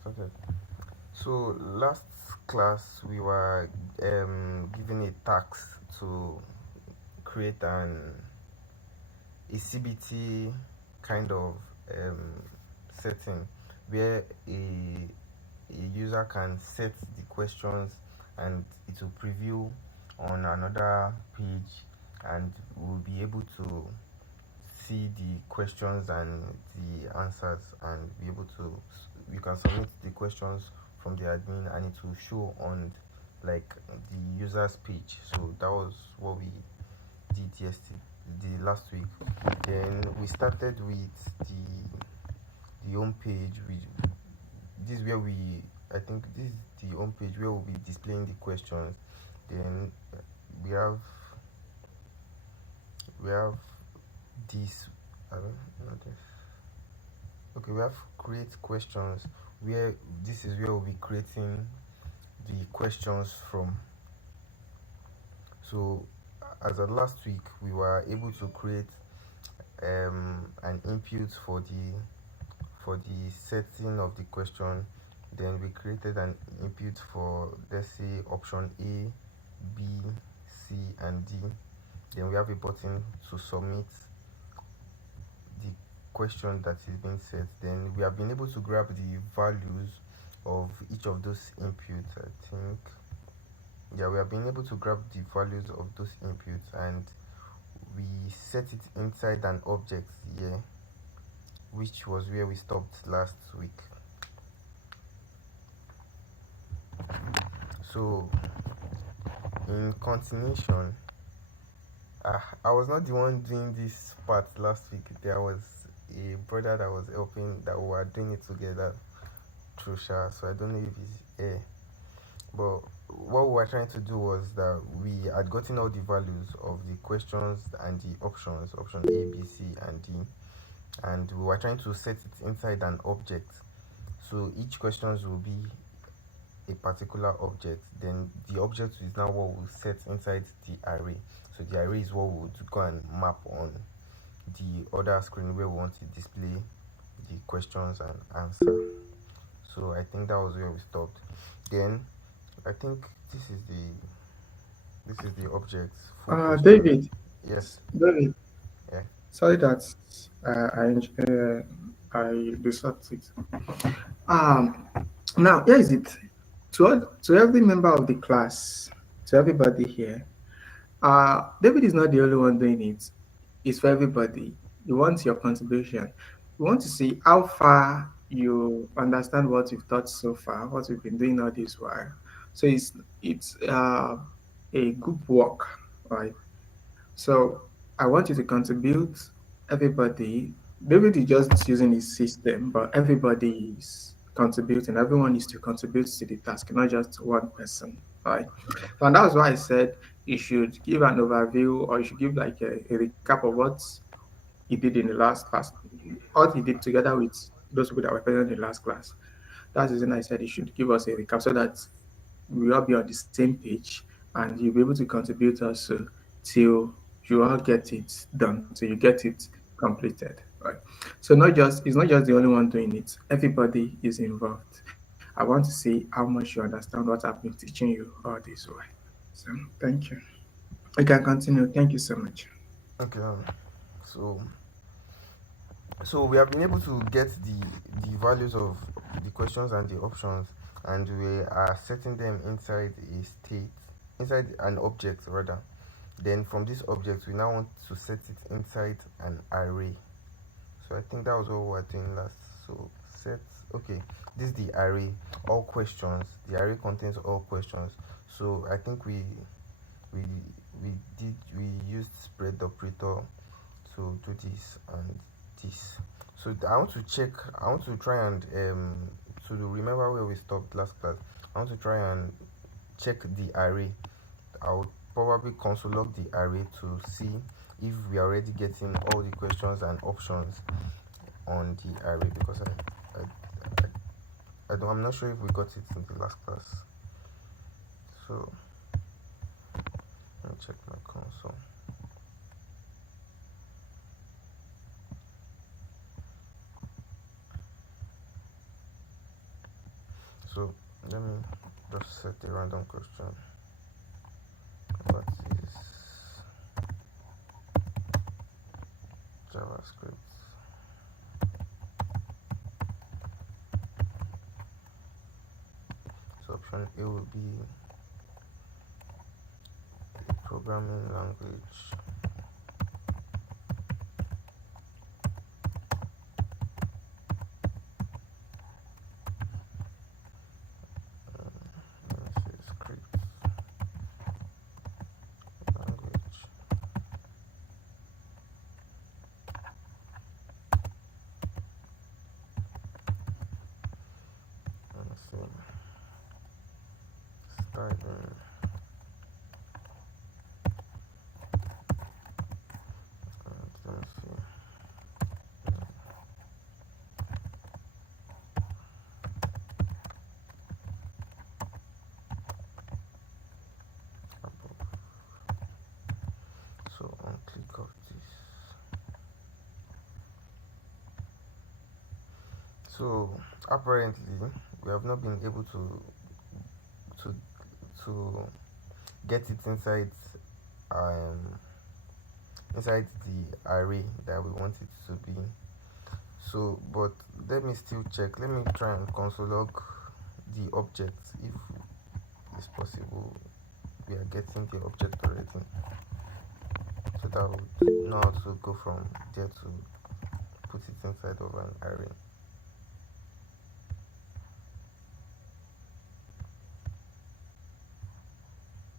started. So last class we were given a task to create a CBT kind of um, setting where a user can set the questions and it will preview on another page, and we'll be able to see the questions and the answers, and be able to you can submit the questions from the admin and it will show on like the user's page. So that was what we did yesterday, the last week. Then we started with the home page. This is where we I think this is the home page where we'll be displaying the questions. Then we have we have this I don't know this. Okay, we have create questions, where this is where we'll be creating the questions from. So as of last week, we were able to create an input for the setting of the question. Then we created an input for, let's say, option A, B, C, and D. Then we have a button to submit the question that is being set. Then we have been able to grab the values of each of those inputs. I think, yeah, we have been able to grab the values of those inputs, and we set it inside an object here, which was where we stopped last week. So in continuation, I was not the one doing this part last week. There was a brother that was helping, that we were doing it together through Sha. So I don't know if he's here. But what we were trying to do was that we had gotten all the values of the questions and the options, option A, B, C, and D, and we were trying to set it inside an object. So each questions will be a particular object. Then the object is now what we'll set inside the array. So the array is what we'll go and map on the other screen where we want to display the questions and answer. So I think that was where we stopped. Then I think this is the object full question. David, Yes. David, Yeah. sorry that I disturbed it. Um, Now here is it. To every member of the class, to everybody here, David is not the only one doing it. It's for everybody. You want your contribution. We want to see how far you understand what you've taught so far, what we've been doing all this while. So it's a group work, right? So I want you to contribute. Everybody, David is just using his system, but everybody is contributing. Everyone needs to contribute to the task, not just one person, right? So, and that's why I said you should give an overview, or you should give like a recap of what he did in the last class, what he did together with those people that were present in the last class. That's the reason I said he should give us a recap so that we all be on the same page, and you'll be able to contribute also till you all get it done, till you get it completed, right? So not just it's not just the only one doing it, everybody is involved. I want to see how much you understand what I've been teaching you all this way. So thank you. We can continue. Thank you so much. Okay. So we have been able to get the values of the questions and the options, and we are setting them inside a state, inside an object rather. Then from this object we now want to set it inside an array. So I think that was what we were doing last. So set, okay, this is the array, all questions. The array contains all questions. So I think we we used spread operator to do this and this. So I want to check. I want to try and to remember where we stopped last class. I want to try and check the array. I'll probably console log the array to see if we are already getting all the questions and options on the array, because I'm not sure if we got it in the last class. So let me check my console. So let me just set a random question. What is JavaScript? So option A will be a programming language. Let me say script language. Let me see styling. And let me see. Above. So on click of this. So apparently we have not been able to to get it um inside the array that we want it to be. So but let me still check. Let me try and console log the object if it's possible. We are getting the object already, so that would know how to go from there to put it inside of an array.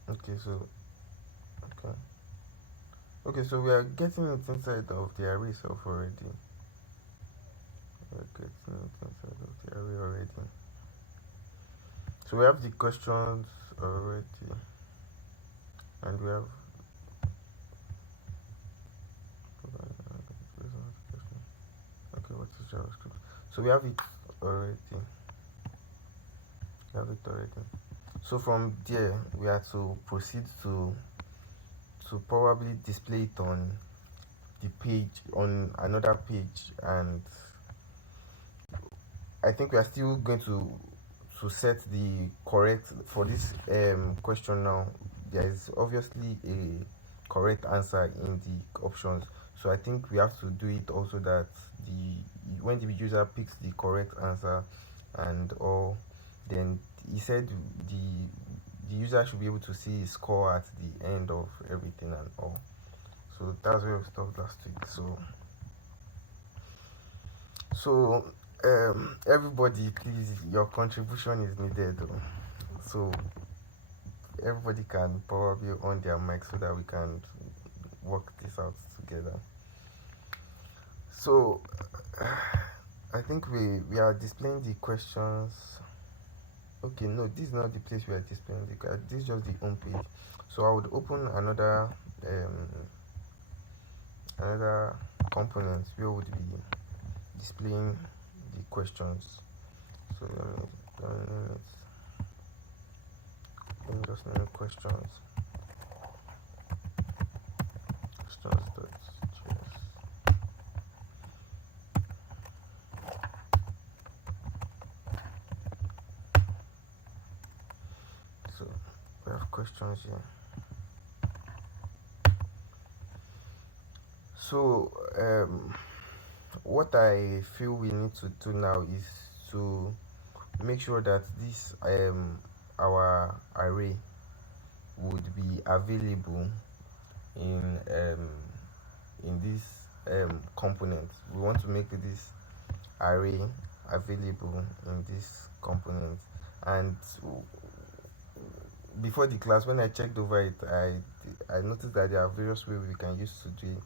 Okay, so so we are getting it inside of the array itself already. We are getting it inside of the array already. So we have the questions already, and we have okay, what is JavaScript? So we have it already. So from there we have to proceed to probably display it on the page, on another page, and I think we are still going to set the correct for this question. Now there is obviously a correct answer in the options, so I think we have to do it also that when the user picks the correct answer and all, then he said the user should be able to see his score at the end of everything and all. So that's where we stopped last week. So everybody, please, your contribution is needed though. So everybody can probably on their mic so that we can work this out together. So I think we are displaying the questions. Okay, no, this is not the place we are displaying the this is just the home page. So I would open another component where would be displaying the questions. So let me just name questions. Questions.js. So we have questions here. So what I feel we need to do now is to make sure that this our array would be available in this component. We want to make this array available in this component, and before the class when I checked over it, I noticed that there are various ways we can use to do it.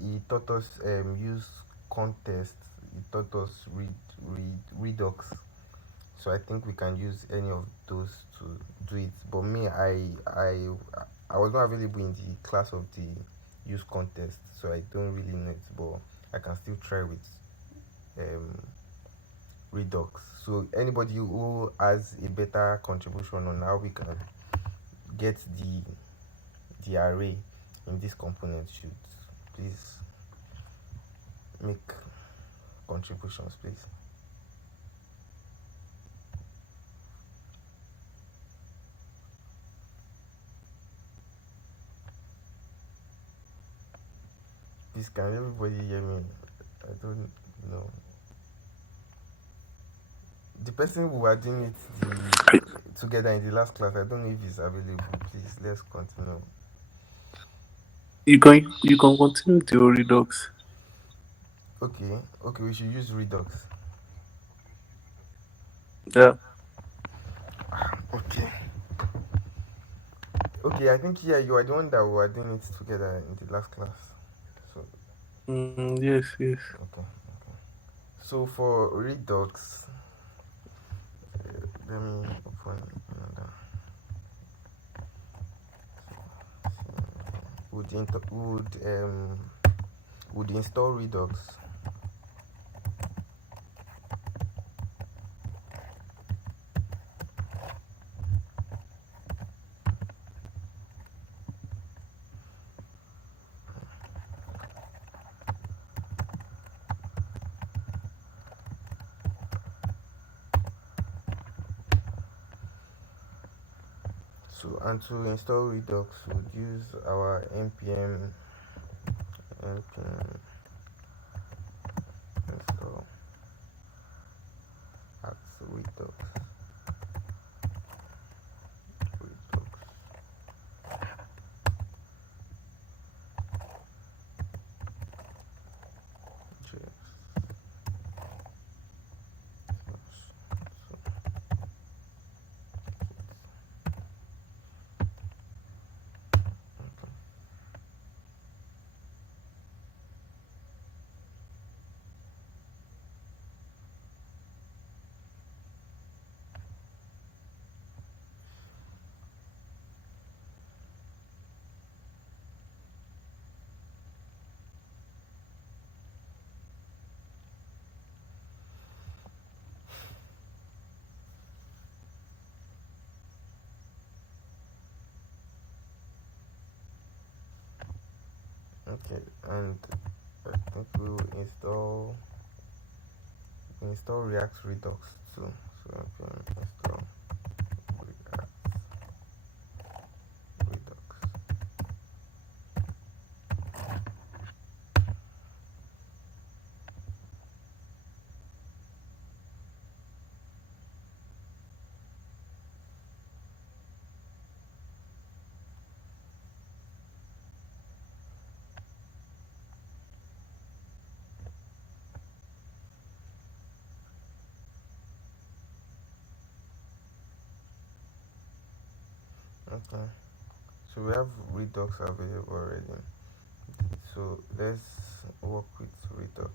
He taught us use contest. He taught us redux. So I think we can use any of those to do it. But me, I was not available in the class of the use contest, so I don't really know it. But I can still try with redux. So anybody who has a better contribution on how we can get the array in this component should please make contributions, please. Please, can everybody hear me? I don't know. The person who were doing it together in the last class, I don't know if he's available. Please, let's continue. You can continue the Redux. Okay, okay, we should use Redux. Yeah. Okay, okay, I think yeah, you are the one that we were doing it together in the last class. So, Yes, yes. okay. So for Redux, let me open another. Would would install Redux. So and to install Redux, would use our npm install at Redux. JS. Okay, and I think we will install React Redux too. So I'm going to install React Redux. Okay, so we have Redux available already. So let's work with Redux.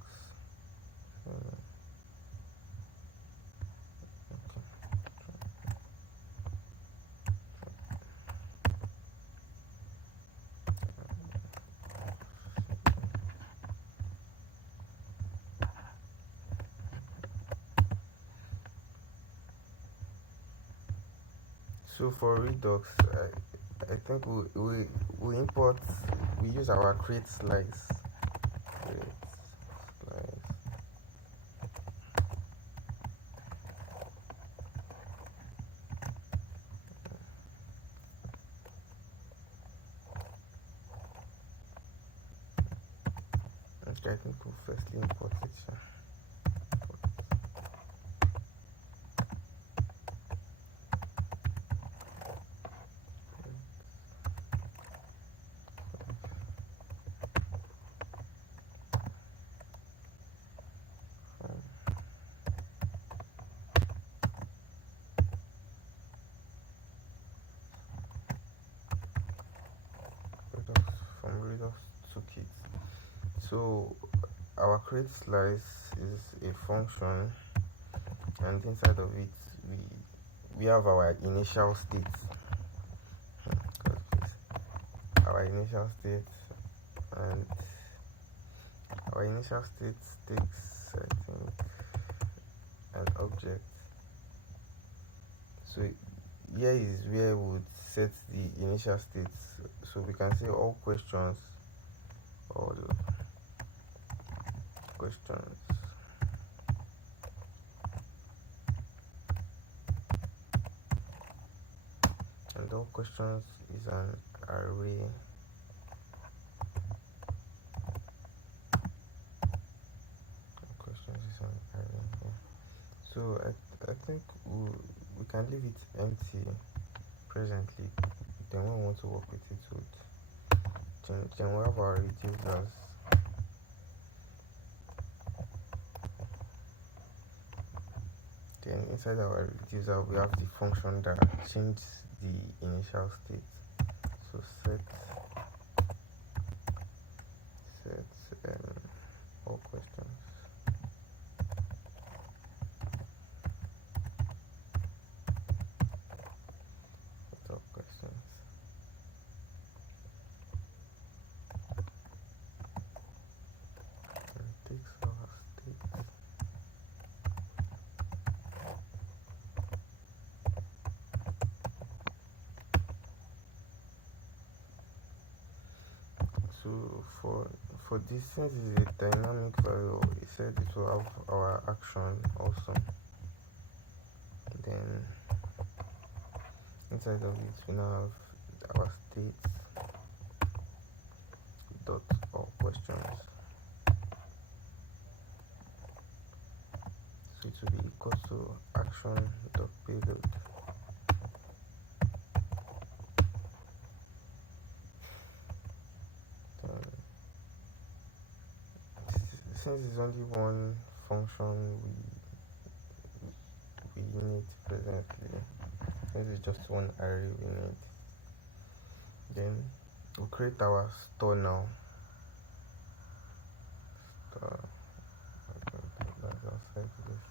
Uh, So for Redux, I think we import, we use our create slice. Create slice. Okay, I think we'll firstly import it. Yeah. Redux from Redux toolkit. So our create slice is a function, and inside of it we have our initial state. Our initial state, and our initial state takes, I think, an object. So here is where we would set the initial state. So we can say all questions, all questions, and all questions is an array So I think we can leave it empty presently. Then when we want to work with it, then we have our reducers. Then inside our reducer we have the function that changes the initial state. So set all questions. Set all questions. And takes our state. So for this, since it's a dynamic variable, it said it will have our action also. Then inside of it we now have our states dot all questions. So it will be equal to action dot payload. Then, since it's only one function we need presently, since it's just one array we need, then we'll create our store now. Store. Okay, that's outside this.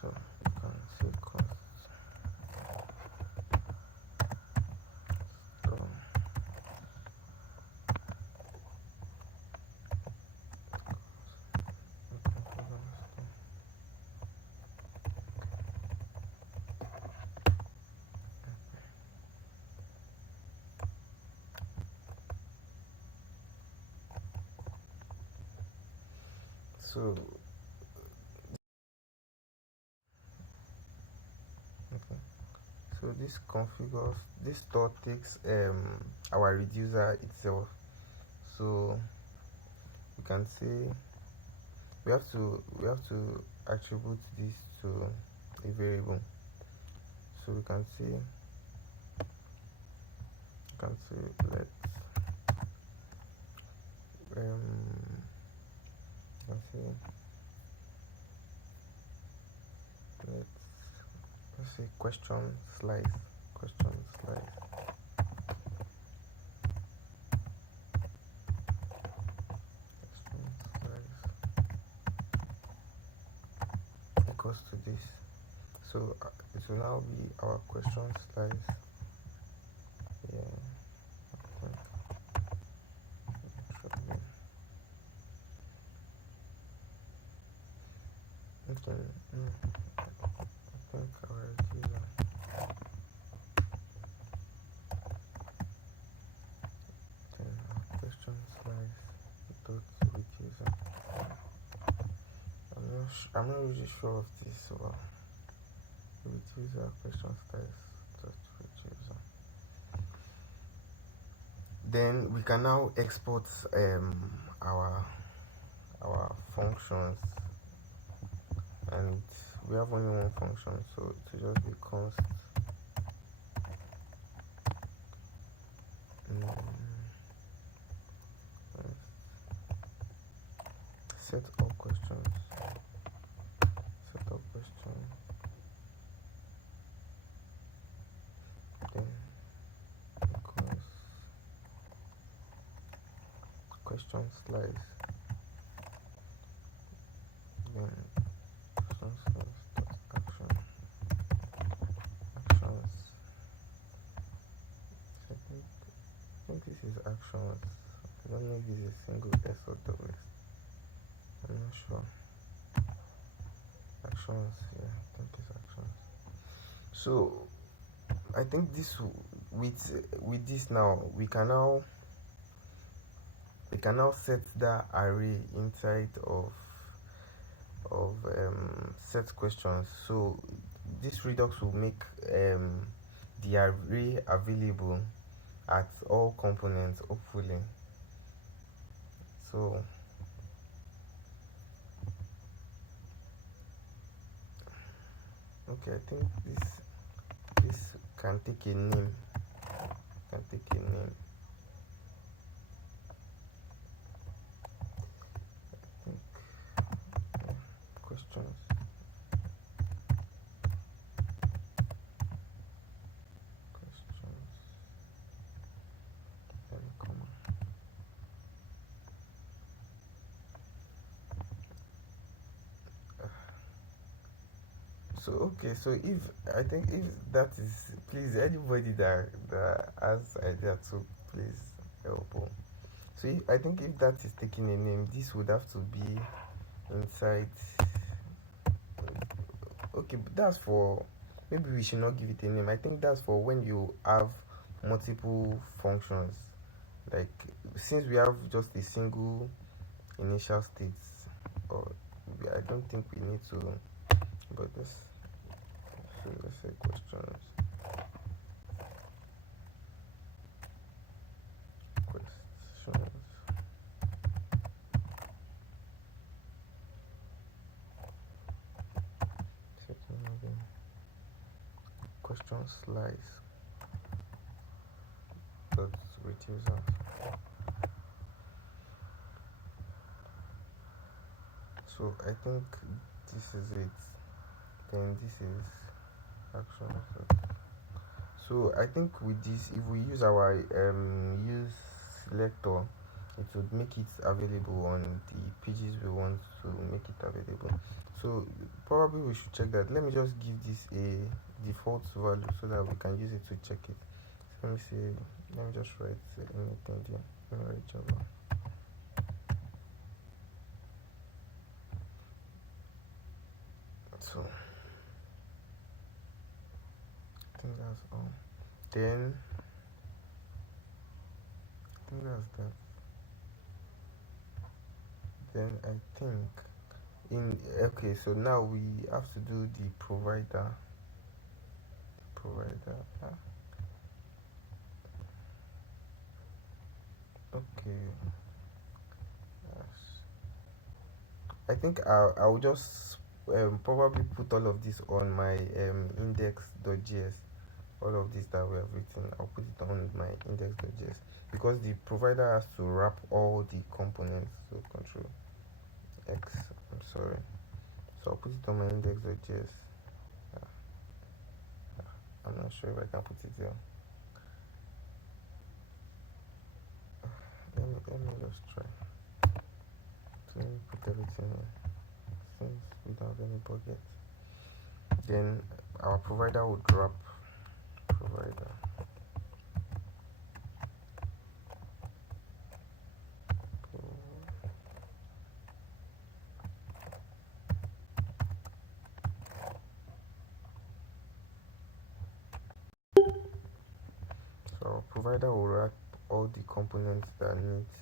So you can say const store. So okay. So this store takes our reducer itself. So we can say we have to attribute this to a variable. So we can say let let's say let's say question slice. Question slice equals to this. So it will now be our question slice. Yeah, I think it should be. Okay, I think our reducer. Then our question slice dot reducer. I'm not really sure of this, but reducer question slice dot reducer. Then we can now export our functions, and we have only one function, so it will just be const set all questions. Set all question. Then equals question slice. Then question slice dot action. Actions. I think this is actions. I don't know if this is a single S or double S. I'm not sure. Actions, yeah, I think it's actions. So I think this with this now we can now set the array inside of set questions. So this redux will make the array available at all components, hopefully. So Okay, I think this can take a name. Can take a name. I think questions. Questions. Comma. So okay, so if I think if that is, please, anybody that has idea to please help. So I think if that is taking a name, this would have to be inside. Okay, but that's for, maybe we should not give it a name. I think that's for when you have multiple functions. Like, since we have just a single initial state, or I don't think we need to. But let's say questions. Question slice dot reduce answer. So I think this is it. Then this is action. So I think with this, if we use our use selector, it would make it available on the pages we want to make it available. So probably we should check that. Let me just give this a default value so that we can use it to check it. So let me see. Let me just write anything there. Let me write Java. So I think that's all. Then I think that's that. Then I think okay, so now we have to do the provider. Okay. Yes. I think I'll just probably put all of this on my index.js. All of this that we have written, I'll put it on my index.js, because the provider has to wrap all the components. So control X, I'm sorry. So I'll put it on my index.js. I'm not sure if I can put it there. Let me just try. So let me put everything in, since we don't have any bucket. Then our provider will drop provider. So our provider will wrap all the components that needs.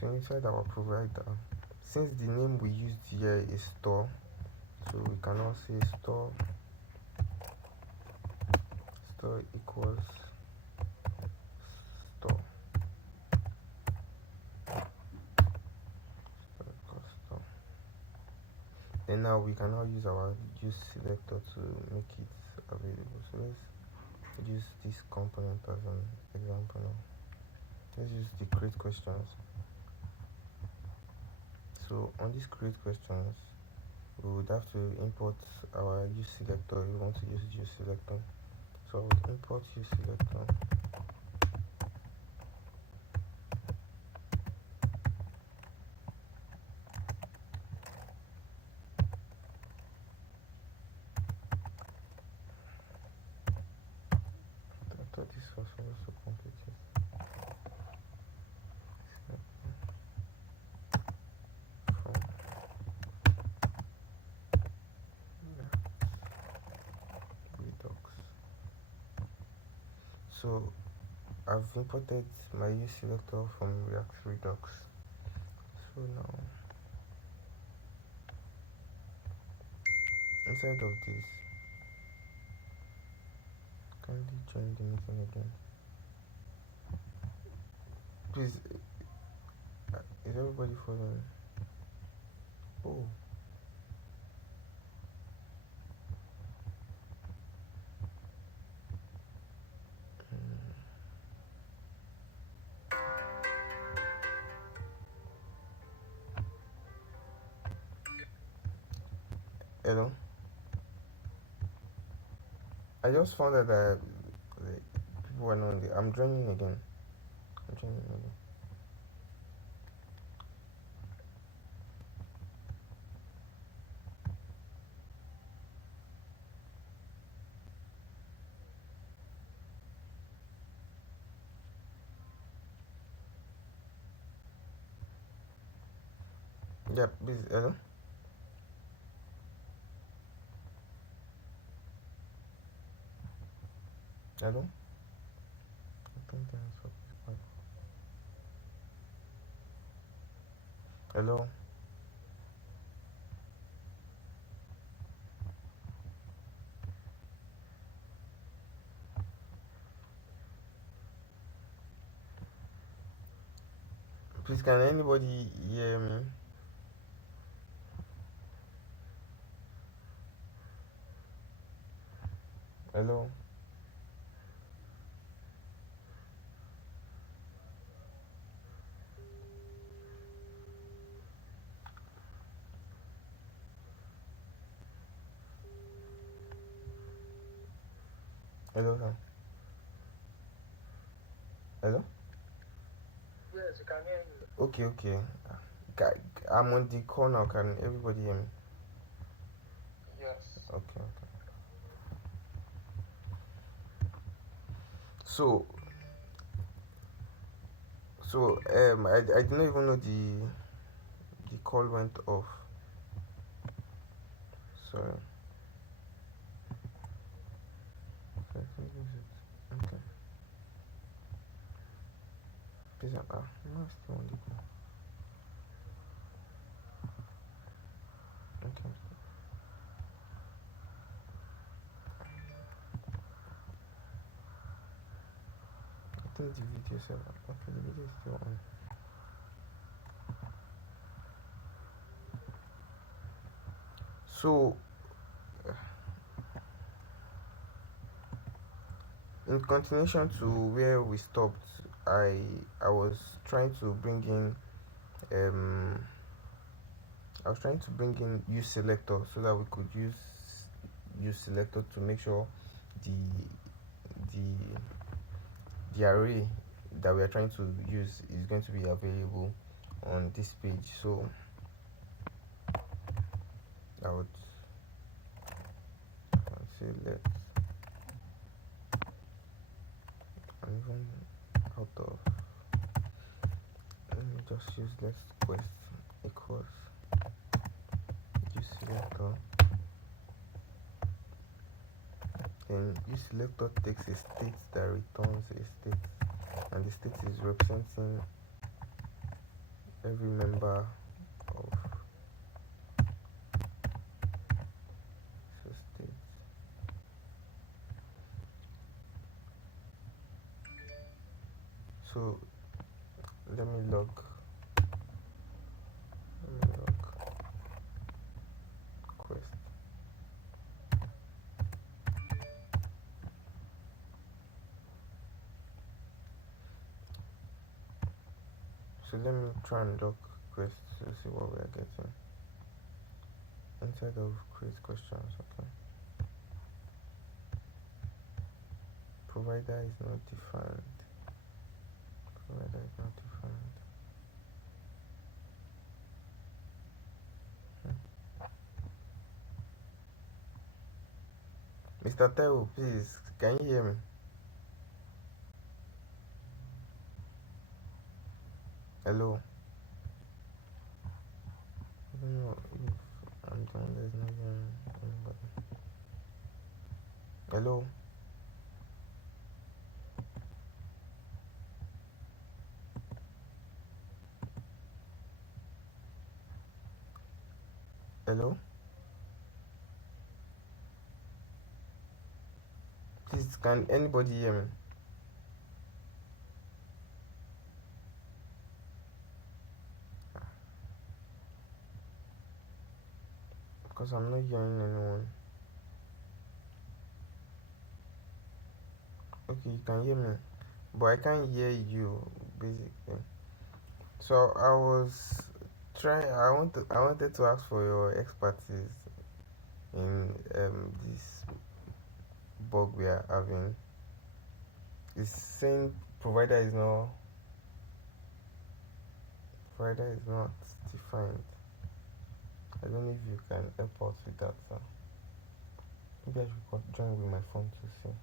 So inside our provider, since the name we used here is store, so we can now say store equals store. Then now we can now use our use selector to make it available. So let's use this component as an example now. Let's use the create questions. So on this create questions, we would have to import our use selector. We want to use use selector, so I would import use selector. I thought this was also complicated. So I've imported my use selector from React Redux. So now inside of this, kindly join the meeting again. Please, is everybody following? Oh. Hello. I just found that like, people were not on the. I'm joining again. I'm joining again. Yeah, please. Hello. Hello. I think the network is bad. Hello. Please, can anybody hear me? Hello. Hello, sir. Hello. Yes, you can hear you. Okay, okay. I'm on the call now. Can everybody hear me? Yes. Okay, okay. So, I didn't even know the call went off. Sorry. I think this is okay. Please, I'm still on the call. Okay. I think the video is okay. The video is still on. So, in continuation to where we stopped, I was trying to bring in um I was trying to bring in use selector so that we could use selector to make sure the the the array that we are trying to use is going to be available on this page. So I would say let's even out of let me just use let's quest equals use selector. Then use selector takes a state that returns a state, and the state is representing every member of the state. So let me log quest. So let me try and log quest to see what we are getting inside of create questions. Okay, provider is not defined. Provider is not defined. Mr. Teo, please, can you hear me? Hello. I don't know if I'm the one that's not hearing anybody. Hello. Hello. Please, can anybody hear me? because I'm not hearing anyone. Okay, you can hear me, but I can't hear you basically. So I was trying. I wanted to ask for your expertise in this bug we are having. It's saying provider is not defined. I don't know if you can help us with that, sir. Maybe I should join with my phone to see.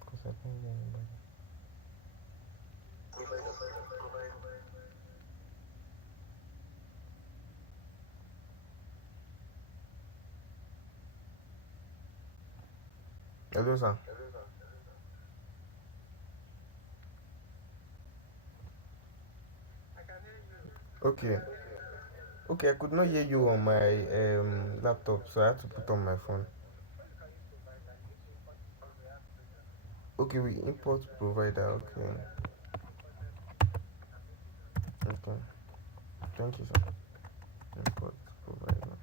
Because I can't hear anybody. Hello, sir. Okay. Okay, I could not hear you on my laptop, so I had to put on my phone. Okay, we import provider. Okay. Okay. Thank you, sir. Import provider.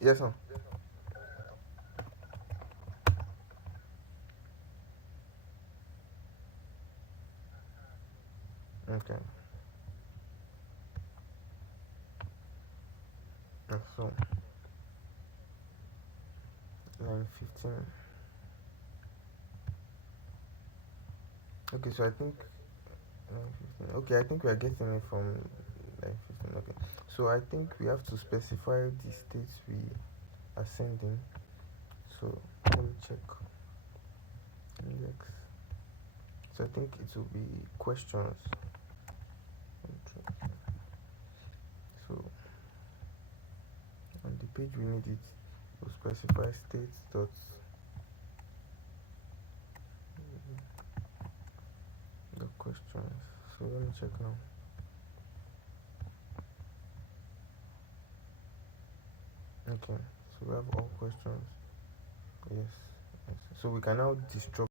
Yes, sir. Okay. So, line 15. Okay, so I think line 15. Okay, I think we are getting it from line 15. Okay. So I think we have to specify the states we are sending. So let me check. Index. So I think it will be questions. So on the page we need it, we'll specify states dot the questions. So let me check now. Okay, so we have all questions. Yes. So we can now destruct